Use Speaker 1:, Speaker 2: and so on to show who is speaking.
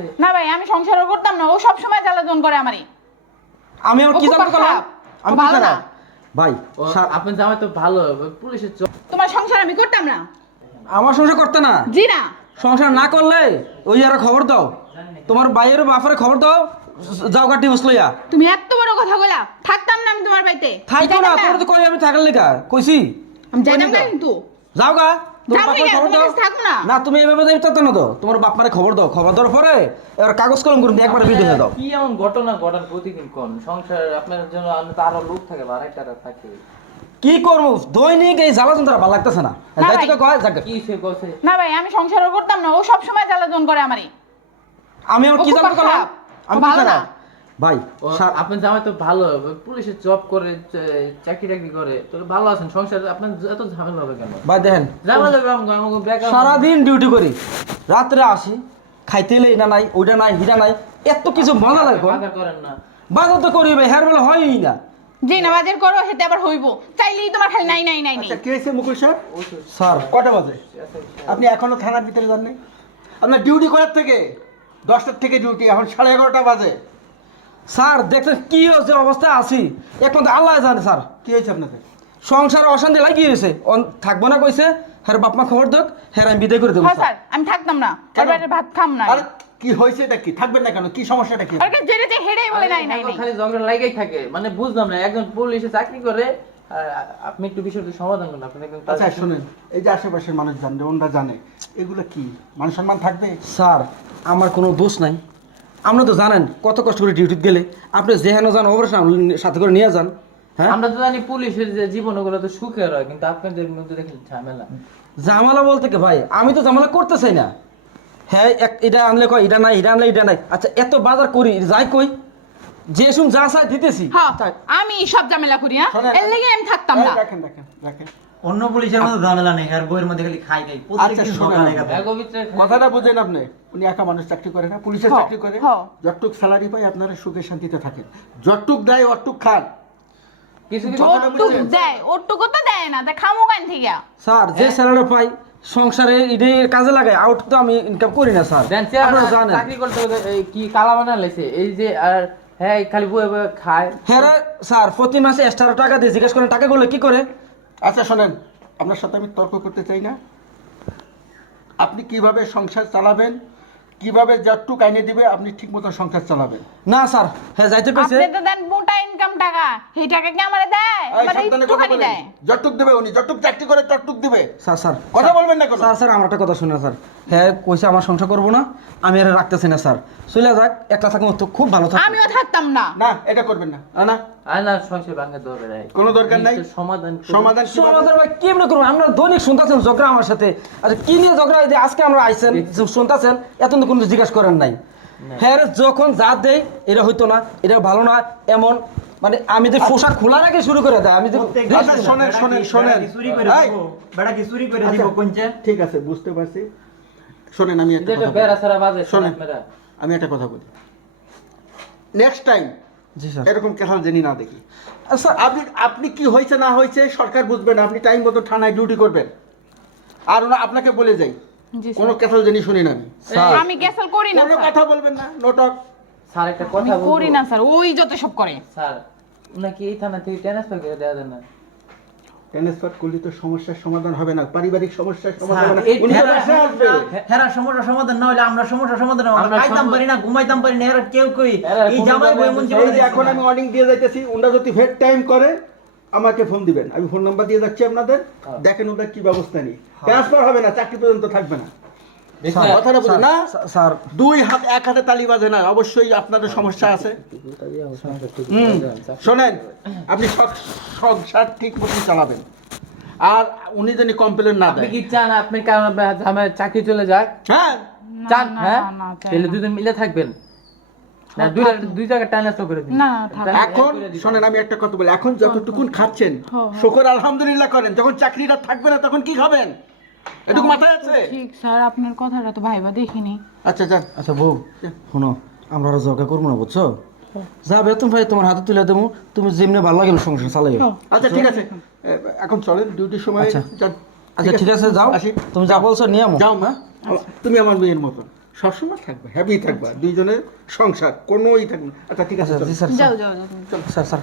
Speaker 1: আছে।
Speaker 2: না ভাই আমি সংসারও করতাম না। ও সব সময় জ্বালাতন করে আমারই
Speaker 3: আমি আমার কি
Speaker 2: খুব
Speaker 3: জানতে আমি কি
Speaker 2: ভালো না।
Speaker 3: খারাপ? ভাই সা-
Speaker 1: জামাই তো ভালো। পুলিশের
Speaker 2: তোমার সংসার আমি করতাম না?
Speaker 3: আমার সংসার করতে না।
Speaker 2: জি না।
Speaker 3: সংসার না করলে ওই আর খবর দাও। তোমার বাইরের বাপরে খবর দাও। যাও গাটি বসলইয়া
Speaker 2: তুমি এত বড় কথা বলা। থাকতাম না আমি তোমার বাড়িতে।
Speaker 3: থাইকো না তোর তো কই আমি থাকার লেখা কইছি।
Speaker 2: আমি
Speaker 3: কইনি
Speaker 2: না কিন্তু।
Speaker 3: যাও গা। তোমার
Speaker 2: যাব
Speaker 3: খবর দাও।
Speaker 2: না।
Speaker 3: না তুমি এভাবে যাইতে তো না তো। তোমার বাপ খবর দাও। খবর দেওয়ার পরে এবার কাগজ কলম করুন একবার বিদেশে দাও।
Speaker 1: কি এমন ঘটনা ঘটান প্রতিদিন কোন? সংসার আপনার জন্য আমি লোক থাকে আরেকটা থাকে।
Speaker 3: কি করব? দৈনিক এই জ্বালা ভালো লাগতেছে না।
Speaker 2: ভাই।
Speaker 3: কয় যাক।
Speaker 1: কি সে করছে
Speaker 2: না ভাই আমি সংসারও করতাম না ও সব সময় জ্বালাতন করে আমারই
Speaker 3: আমি আমার কি জানতে আমি
Speaker 2: ভালো না।
Speaker 3: ভাই
Speaker 1: আপনার জামাই তো ভালো পুলিশের জব করে চাকরি টাকরি করে তো ভালো আছেন সংসার আপনার এত ঝামেলা হবে কেন?
Speaker 3: ভাই দেখেন সারাদিন ডিউটি করি রাত্রে আসি খাইতে এলে এটা নাই ওইটা নাই হিটা নাই এত কিছু মজা লাগে কোন?
Speaker 1: করেন না।
Speaker 3: বাজার তো করি ভাই হেয়ার বেলা হয়ই না।
Speaker 2: জি না বাজার করো সেটা আবার হইব। চাইলেই তোমার খালি নাই নাই নাই নাই।
Speaker 4: আচ্ছা কি হয়েছে মুকুল সাহেব
Speaker 3: স্যার।
Speaker 4: কটা বাজে? আপনি এখনও থানার ভিতরে যান নাই আপনার ডিউটি করার থেকে দশটার থেকে ডিউটি এখন সাড়ে এগারোটা বাজে।
Speaker 3: স্যার দেখছেন কি হচ্ছে অবস্থা? আছি। একমাত্র আল্লাহ জানে স্যার।
Speaker 4: কি হয়েছে আপনাদের?
Speaker 3: সংসারে অশান্তি লাগিয়ে গেছে থাকব না কইছে। হ্যার বাপ মা খবর দেখ হ্যাঁ আমি বিদায় করে দেবো
Speaker 2: হ্যাঁ
Speaker 3: স্যার।
Speaker 2: আমি থাকতাম না। বাড়িতে ভাত খাম না
Speaker 4: আরে কি হয়েছে এটা কি? থাকবেন না কেন? কি সমস্যাটা কি?
Speaker 2: হেডেই বলে নাই নাই নাই।
Speaker 1: খালি ঝগড়া লাগাই থাকে। মানে বুঝলাম না একজন পুলিশে চাকরি করে আপনি একটু বিষয়টা সমাধান করুন আপনি একদম
Speaker 4: আচ্ছা শুনেন এই যে আশেপাশের মানুষ জানবে ওনরা জানে এগুলো কি? মান সম্মান থাকবে?
Speaker 3: স্যার আমার কোনো দোষ নাই। আপনি তো জানেন কত কষ্ট করে ডিউটিতে গেলে। আপনি যেখানে যান অবশ্যই সাথে করে নিয়ে যান হ্যাঁ?
Speaker 1: আমরা তো জানি পুলিশের যে জীবন ওগুলো তো সুখের হয় কিন্তু আপনাদের মধ্যে দেখলে ঝামেলা।
Speaker 3: জামালা বলতে কি ভাই? আমি তো জামালা করতে চাই না। হ্যাঁ এক এটা আনলে কয় এটা নাই এটা আনলে এটা নাই। আচ্ছা এত বাজার করি যাই কই যে শুন যা চাই দিতেছি।
Speaker 2: হ্যাঁ আমি সব ঝামেলা করি হ্যাঁ? এর লেগে আমি থাকতাম না।
Speaker 4: রাখেন রাখেন রাখেন
Speaker 5: অন্য পুলিশের মধ্যে ঝামেলা নেই আর বইয়ের মধ্যে খালি খাই খাই।
Speaker 4: আচ্ছা,
Speaker 5: প্রত্যেকদিন। লেগে
Speaker 4: কথাটা বুঝেন আপনি। উনি একা মানুষ চাকরি করে না পুলিশের
Speaker 2: হ্যাঁ,
Speaker 4: চাকরি করে।
Speaker 2: হ্যাঁ।
Speaker 4: যতটুক স্যালারি পাই আপনারা সুখে শান্তিতে থাকেন। যতটুক দেয় অতটুক খান।
Speaker 1: কিছু কিছু
Speaker 4: কথাটা
Speaker 2: ওটুক
Speaker 4: বুঝছেন?
Speaker 2: দেয় ওটুকু তো দেয় না তা খামো কান থেকে?
Speaker 3: স্যার যে স্যালারি পাই সংসারে কাজে লাগায় আউট তো আমি ইনকাম করি না স্যার। আপনারা জানেন।
Speaker 1: চাকরি করতে কি কালা বানা লাইছে এই যে আর হ্যাঁ খালি বয়ে বয়ে খায়।
Speaker 3: হ্যাঁ স্যার প্রতি মাসে এক্সট্রা টাকা দিয়ে জিজ্ঞেস করেন টাকা করলে কি করে?
Speaker 4: আচ্ছা শোনেন আপনার সাথে আমি তর্ক করতে চাই না। আপনি কীভাবে সংসার চালাবেন কীভাবে যতটুকু আইনে দিবে আপনি ঠিক মতো সংসার চালাবেন।
Speaker 3: না স্যার হ্যাঁ যাইতে কইছে
Speaker 2: টাকা সেই টাকা কি আমারে দেয় মানে একটুখানি দেয়।
Speaker 4: যতটুক দেবে উনি যতটুক চাকরি করে ততটুক দিবে।
Speaker 3: Sir sir.
Speaker 4: কথা বলবেন না কোনো।
Speaker 3: স্যার স্যার আমার একটা কথা শুনে স্যার। হ্যাঁ কইছে আমার সংসার করব না আমি আর রাখতেছি না স্যার। চলে যাক একলা থাকব তো খুব ভালো থাকব
Speaker 2: আমিও থাকতাম না।
Speaker 4: না এটা করবেন না। না, না।
Speaker 1: আর না সংসার ভাঙা দরকার নাই
Speaker 4: কোনো দরকার নাই।
Speaker 1: সমাধান
Speaker 4: সমাধান
Speaker 3: সমাধান ভাই কেমনে করব? আমরা দৈনিক শুনতেছেন ঝগড়া আমার সাথে। আচ্ছা কি নিয়ে ঝগড়া যে আজকে আমরা আইছেন শুনতেছেন এত কোনো জিজ্ঞাসা করেন নাই। হ্যাঁ যখন যা দেয় এটা হইতো না এটা ভালো না এমন মানে আমি যে পোশাক খোলার আগে শুরু করে দেয় আমি যে
Speaker 4: আচ্ছা, শোনেন, শোনেন, শোনেন।
Speaker 5: বেড়া কি চুরি করে দিব বেড়া কি চুরি করে
Speaker 4: আচ্ছা।
Speaker 5: দিব কোনচে?
Speaker 4: ঠিক আছে বুঝতে পারছি। শোনেন আমি একটা কথা বলি।
Speaker 1: বেড়া সারা বাজে
Speaker 4: শোনেন আমি একটা কথা বলি। Next time
Speaker 3: ji sir.
Speaker 4: এরকম কেসাল জেনি না দেখি।
Speaker 3: আচ্ছা
Speaker 4: আপনি আপনি কি হয়েছে না হয়েছে সরকার বুঝবেন আপনি টাইম মতো থানায় ডিউটি করবেন। আর ওনা আপনাকে বলে যাই কোনো কেসাল জেনি শুনি না আমি।
Speaker 3: স্যার।
Speaker 2: আমি ক্যাসেল করি না
Speaker 4: কোনো কথা বলবেন না নোটক
Speaker 1: স্যার একটা কথা
Speaker 2: করি না স্যার। ওই যত সব করে।
Speaker 1: স্যার উনাকে এই থানা থেকে ট্রান্সফার করে দেওয়া যায় না?
Speaker 4: ট্রান্সফার করলে তো সমস্যার সমাধান হবে না পারিবারিক সমস্যার সমাধান হবে না।
Speaker 5: সমস্যা সমাধান না হলে আমরা সমস্যা সমাধান। আমরা খাইতাম পারি না ঘুমাইতাম পারি না এরা কেউ কই? এই জামাই বই মন
Speaker 4: যে এখন আমি ওয়ার্নিং দিয়ে যাইতেছি ওনারা যদি ফের টাইম করে আমাকে ফোন দিবেন। আমি ফোন নাম্বার দিয়ে যাচ্ছি আপনাদের। দেখেন ওদের কি ব্যবস্থা নেই। ট্রান্সফার হবে না চাকরি পর্যন্ত থাকবে না? কথাটা বুঝুন না?
Speaker 3: স্যার,
Speaker 4: দুই হাত এক হাতে তালি বাজে না অবশ্যই আপনাদের সমস্যা আছে। হুম শোনেন আপনি সব সংসার ঠিক মতো চালাবেন। আর উনি যদি কমপ্লেন না দেয়।
Speaker 1: কি চান আপনি কারণ আমার চাকরি চলে যাক?
Speaker 4: হ্যাঁ।
Speaker 1: চান হ্যাঁ? তাহলে দুজন মিলে থাকবেন। না দুইটা দুই জায়গায় ট্রান্সফার করে দিন।
Speaker 2: না, না, থাক।
Speaker 1: তাহলে
Speaker 4: এখন শোনেন আমি একটা কথা বলি। এখন যতটুকুন খাচ্ছেন শুকর আলহামদুলিল্লাহ করেন। যখন চাকরিটা থাকবে না তখন কি খাবেন? এটুকু মাথায় আছে?
Speaker 2: ঠিক স্যার আপনার কথাটা তো ভাইবা দেখিনি।
Speaker 4: আচ্ছা যান
Speaker 3: আচ্ছা বউ শোনো আমরা আর জগা করব না বুঝছ? যা বেতন ভাই তোমার হাতে তুলে দেবো। তুমি যেমনি ভালো লাগে সংসার চালাই
Speaker 4: আচ্ছা ঠিক আছে। এখন চলেন ডিউটির সময়
Speaker 3: আচ্ছা। আচ্ছা ঠিক আছে যাও।
Speaker 4: আসি।
Speaker 3: তুমি যা বলছো নিয়ে আমো।
Speaker 4: যাও মা। তুমি আমার মেয়ের মতন। সবসময় থাকবে হ্যাপি থাকবে। দুইজনের সংসার কোনোই থাকবে না। আচ্ছা ঠিক আছে
Speaker 3: আচ্ছা স্যার
Speaker 2: যাও যাও
Speaker 3: স্যার স্যার